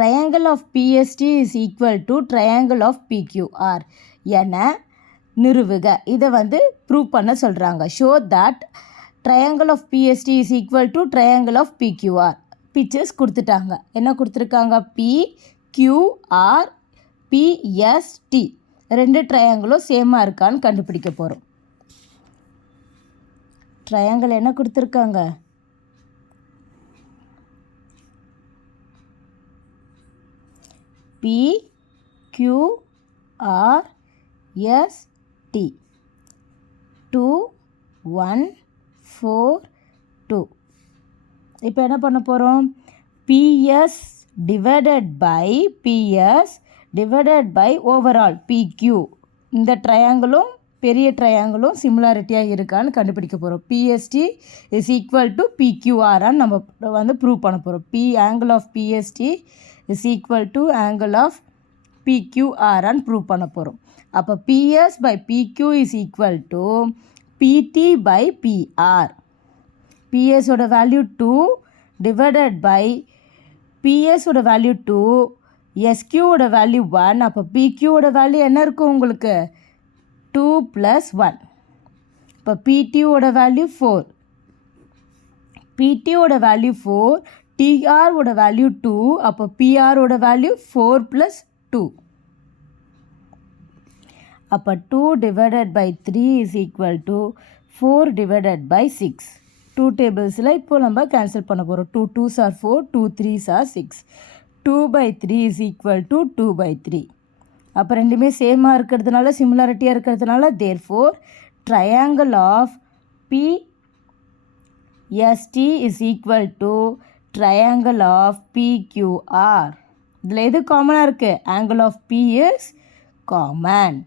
triangle of PST is equal to triangle of PQR என நிறுவுக. இதை prove பண்ண சொல்கிறாங்க. Show that triangle of PST is equal to triangle of PQR. Pictures கொடுத்துட்டாங்க. என்ன கொடுத்துருக்காங்க? PQR PST ரெண்டு ட்ரையாங்கிளும் சேமாக இருக்கான்னு கண்டுபிடிக்க போகிறோம். ட்ரையாங்கிள் என்ன கொடுத்துருக்காங்க? PQRST 2 1 4 2. இப்போ என்ன பண்ண போகிறோம்? PS divided by overall PQ. இந்த ட்ரையாங்கிளும் பெரிய ட்ரையாங்கிளும் சிமிலாரிட்டியாக இருக்கான்னு கண்டுபிடிக்க போகிறோம். PST இஸ் ஈக்குவல் டு PQRன்னு நம்ம ப்ரூவ் பண்ண போகிறோம். Angle of PST is equal to angle of PQRன்னு ப்ரூவ் பண்ண போகிறோம். அப்போ PS by PQ is equal to PT by PR. PSோட வேல்யூ 2 டிவைடட் பை PSோட வேல்யூ 2, SQவோட வேல்யூ 1. அப்போ PQவோட வேல்யூ என்ன இருக்கும் உங்களுக்கு? 2 + 1. இப்போ PTவோட வேல்யூ 4. PTவோட வேல்யூ 4, TRவோட வேல்யூ 2. அப்போ PRவோட வேல்யூ 4 + 2. அப்போ 2 divided by 3 is equal to 4 divided by 6. 2 டேபிள்ஸில் இப்போ நம்ம கேன்சல் பண்ண போகிறோம். 2 2s are 4, 2 3s are 6. 2/3 is equal to 2/3. அப்போ ரெண்டுமே சேமாக இருக்கிறதுனால, சிமிலாரிட்டியாக இருக்கிறதுனால, therefore triangle of PST is equal to triangle of PQR. இதில் எது காமனாக இருக்குது? Angle of P is common.